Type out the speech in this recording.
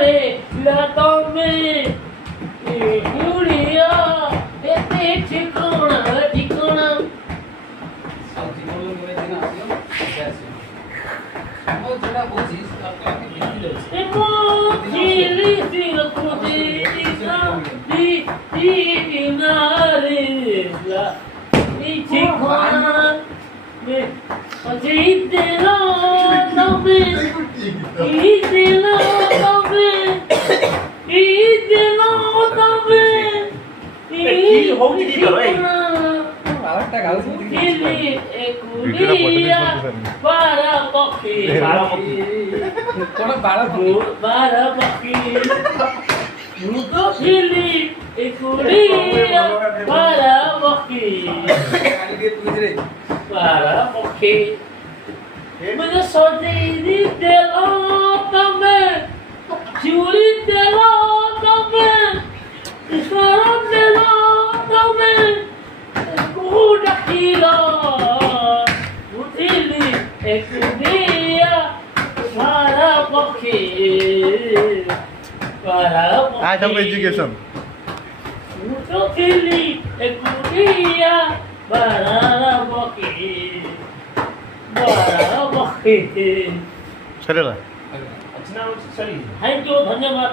রে লতমে কুড়িয়া এতে ঠিকানা ঠিকানা Mas só tem de lá também, Júlio de lá também, Israel de lá também, Buda Kila, Utili, Ekudia, para I have education. Utili, Ekudia, para चलेगा thank you धन्यवाद।